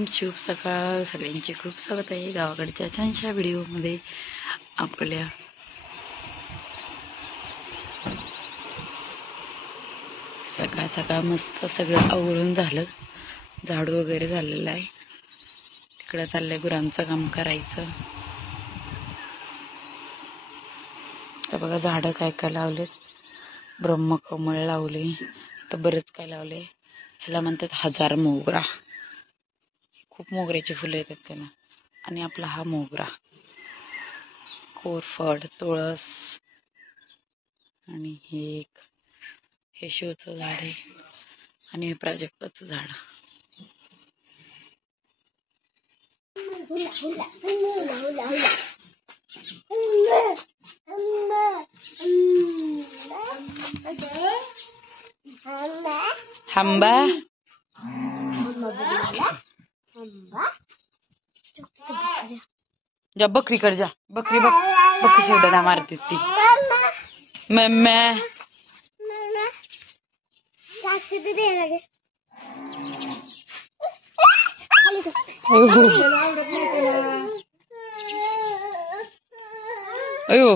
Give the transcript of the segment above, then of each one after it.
Morning, शुभ सकाळ. सगळ्यांचे खूप स्वागत आहे गावाकडच्या छानशा व्हिडिओमध्ये. आपल्या सकाळ सकाळ मस्त सगळं आवरून झालं, झाडू वगैरे झालेलं आहे. तिकडं चाललंय गुरांचं काम करायचं. तर बघा झाडं काय काय लावलेत. ब्रह्मकमळ लावले, तर बरंच काय लावले. ह्याला म्हणतात हजार मोगरा. खूप मोगऱ्याची फुलं येतात त्याला. आणि आपला हा मोगरा, कोरफड, तुळस, आणि हे शोचं झाड आहे, आणि हे प्राजक्ताचं झाड. हंबा जा, बकरीकडे जा. बकरी शिवडा मारते ती. मम्मा अयो,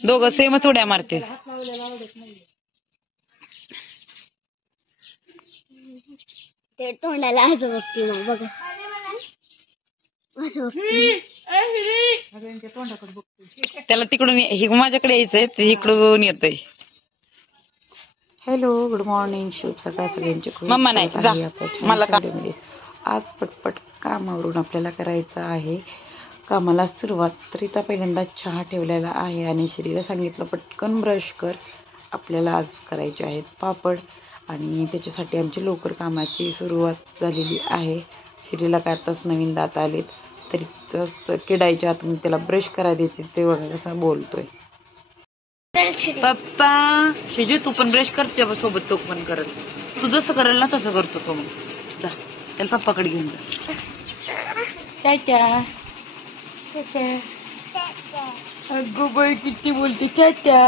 दोघं सेमच उड्या मारते. ते तोंडाला असं बघते मग बघा, त्याला तिकडून माझ्याकडे यायचंय, ते इकडून येतोय. हॅलो, गुड मॉर्निंग, शुभ सकाळ सगळ्यांचे. मम्मा नाही मला आज पटपट कामावरून आपल्याला करायचं आहे. कामाला सुरुवात. तरी तर पहिल्यांदा चहा ठेवलेला आहे आणि श्रीला सांगितलं पटकन ब्रश कर. आपल्याला आज करायचे आहेत पापड, आणि त्याच्यासाठी आमची लवकर कामाची सुरुवात झालेली आहे. श्रीला काय आताच नवीन दात आलेत, तरी किडायच्या आतून त्याला ब्रश करायला देते. ते बघा कसा बोलतोय. पप्पा शिजू, तू पण ब्रश कर सोबत. तो पण करत, तू जसं करेल ना तसं करतो तो. मग जा, त्याला पप्पाकडे घेऊन जा. अगो बाई किती बोलते चाचा.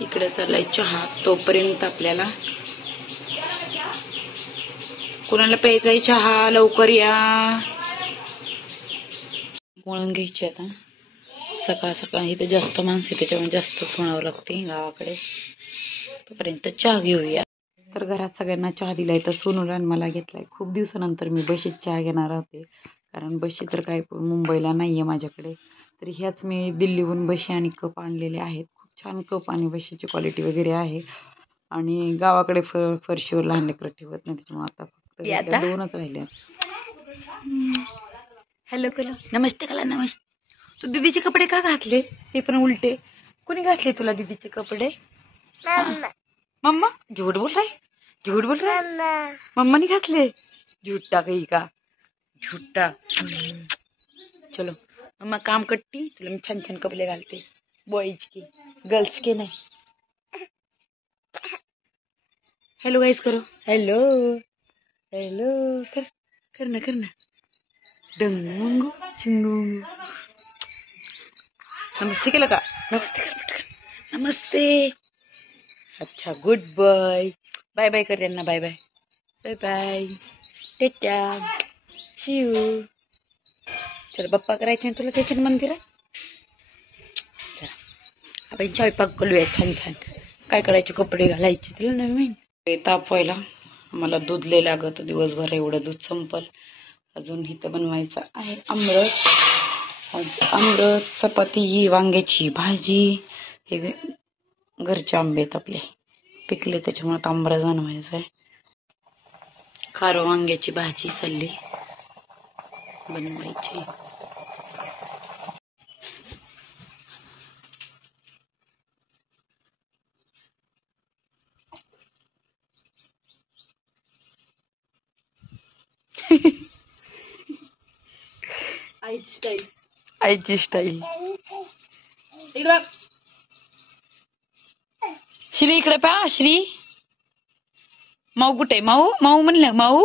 इकडे चाललाय चहा. तोपर्यंत आपल्याला कोणाला प्यायचाय चहा, लवकर या. वळून घ्यायची आता. सकाळ सकाळ इथे जास्त माणसं, त्याच्यामुळे जास्तच म्हणावं लागते गावाकडे. तोपर्यंत चहा घेऊया. तर घरात सगळ्यांना चहा दिलाय, तर सोनूला मला घेतलाय. खूप दिवसानंतर मी बशीत चहा घेणार होते, कारण बशी तर काय मुंबईला नाहीये माझ्याकडे. तर ह्याच मी दिल्लीहून बशी आणि कप आणलेले आहेत. खूप छान कप आणि बशीची क्वालिटी वगैरे आहे. आणि गावाकडे फरशीवर लहान लेकरं ठेवत नाही, त्याच्यामुळे आता फक्त दोनच राहिले. हॅलो कला, नमस्ते कला, नमस्ते. तू दीदीचे कपडे का घातले? ते पण उलटे. कोणी घातले तुला दीदीचे कपडे? मम्मा. झूठ बोल रहा है, झूठ बोल रहा है. मम्माने घातले. झूठा काही का, झूठा. चलो मम्मा काम करती, तुला मी छान छान कपडे घालते. बॉईज के, गर्ल्स के नाही. हॅलो गाईज करो. हॅलो हॅलो कर ना. डंगू चिंगू. नमस्ते केलं का? नमस्ते कर पटकन. नमस्ते. अच्छा, गुड बॉय. बाय बाय कर त्यांना. Bye bye. Bye bye. Tetya Shiv. चल बाप्पा करायचे तुला त्याच्या मंदिरात. चला आपण स्वयंपाक करूया छान छान. काय करायचे, कपडे घालायचे तुला नवीन. तापवायला मला दूध लय लागत दिवसभर, एवढं दूध संपल. अजून इथं बनवायचं आहे आमरस, चपाती, वांग्याची भाजी. हे घरचे आंबे आहेत आपले, पिकले, त्याच्यामुळे आंबरस बनवायचा आहे. खारं वांग्याची भाजी सल्ली बनवायची. आईची स्टाईल. श्री इकडे पहा. श्री माऊ कुठे? माऊ म्हणलं. माऊ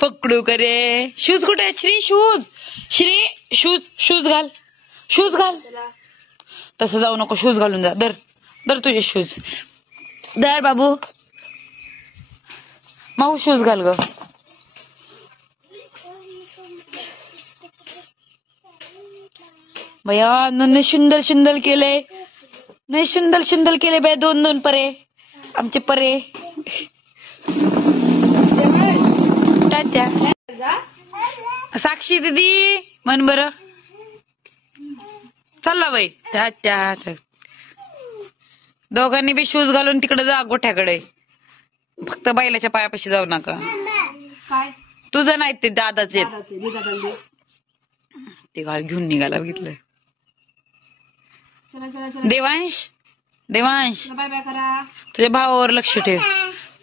पकडू करे. शूज कुठे? शूज घाल. तसं जाऊ नको, शूज घालून जा. दर तुझे शूज. दर बाबू माऊ शूज घाल ग. भैया नन्हे सुंदर सुंदर केले, नाही सुंदर सुंदर केले बाय. 2-2 परे आमचे परे. टाटा साक्षी दीदी म्हण बर. चला बाई टाटा. दोघांनी बी शूज घालून तिकडे जा गोठ्याकडे. फक्त बैलाच्या पायापाशी जाऊ नका. तुझं नाही ते दादाचे ते घाल घेऊन निघाला बघितलं. देवांश देवांश तुझ्या भावावर लक्ष ठेव.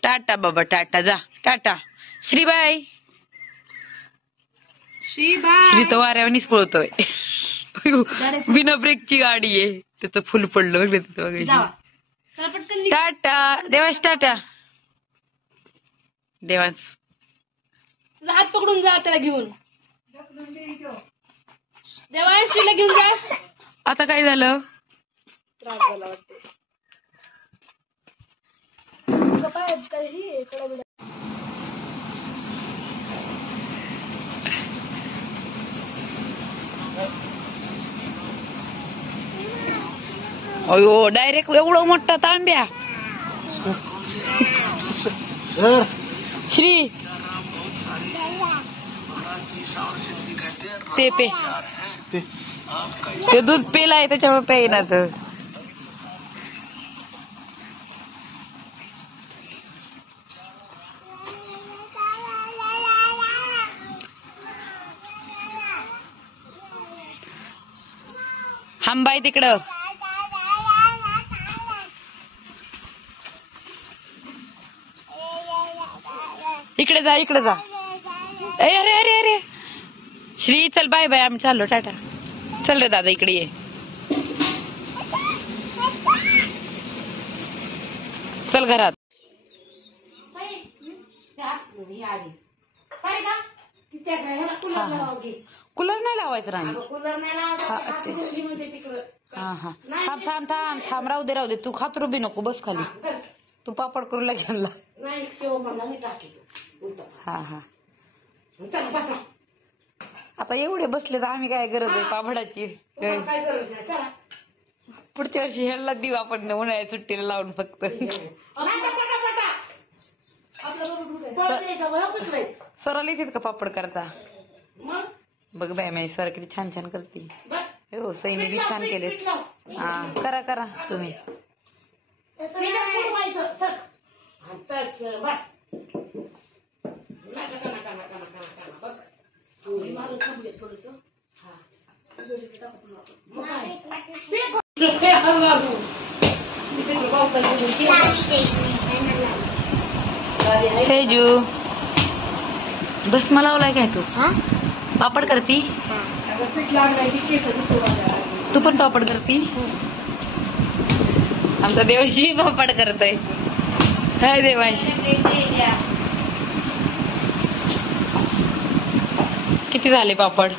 टाटा बाबा टाटा जा. टाटा श्रीबाई. श्री तर वाऱ्यावरच पळतोय. बिना ब्रेकची गाडी आहे. त्याचं फुल पडलं बघ तिथं. टाटा देवांश. टाटा देवांश. हात पकडून जा त्याला घेऊन. देवांशीला घेऊन जा. आता काय झालं. अयो डायरेक्ट एवढं मोठा तांब्या. श्री पे पे ते दूध पेलाय त्याच्यामुळे पेईना. तर हांबाय तिकडं. इकडे जा इकडे जा. अरे अरे अरे श्री चल बाय बाय. आम्ही चाललो. टाटा. चल रे दादा इकडे ये. चल घरात. कूलर नाही लावायचं राणी. हा हा थांब थांब थांब थांब. राहू दे राहू दे. तू खात बी नको. बस खाली. तू पापड करू लागला. हा हा आता एवढे बसले तर आम्ही काय गरज आहे पापडाची. पुढच्या वर्षी ह्याला देऊ आपण उन्हाळ्या सुट्टीला लावून फक्त. स्वराला येतात का पापड करता. बघ बाय माझी स्वरा किती छान छान करते. हो सैनी बी छान केले. हा करा करा तुम्ही. तेजू बस मला लावलाय काय तू. पापड करती. तू पण पापड करती. आमचा देवजी पापड करतोय. हाय देवांश. किती झाले पापड.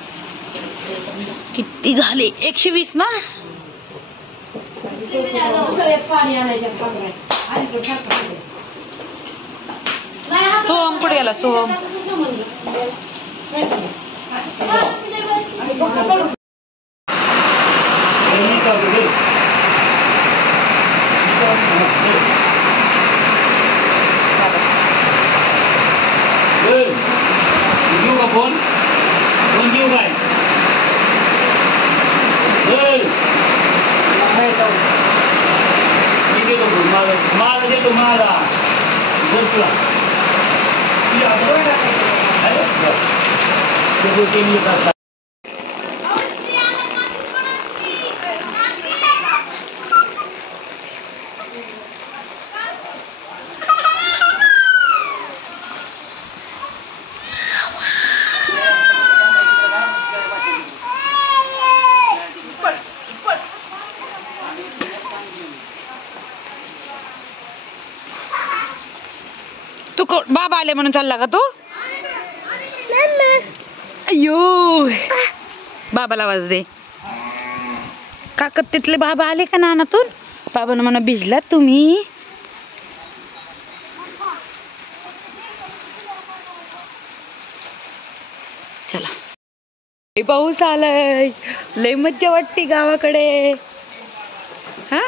किती झाले. 120 ना. सोहम कुठे गेला. सोहम फोन फोन देऊ काय. मी देतो मला देतो. मला तुला तू बाबा आले म्हणून चालला का तू. अयो बाबाला आवाज दे. काकत तिथले बाबा आले का नानातून. बाबांना म्हणा भिजलात तुम्ही. चला. पाऊस आलाय, लय मज्जा वाटते गावाकडे. हा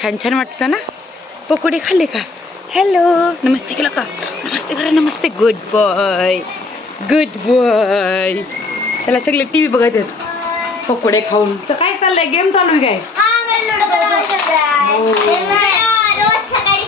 छान छान वाटतं ना. पकोडे खाल्ले का? हॅलो, नमस्ते केला का? नमस्ते करा, नमस्ते. Good boy, good boy. चला सगळे टीव्ही बघत आहेत पकोडे खाऊन. तर काय चाललंय, गेम चालू आहे काय? रोज सकाळी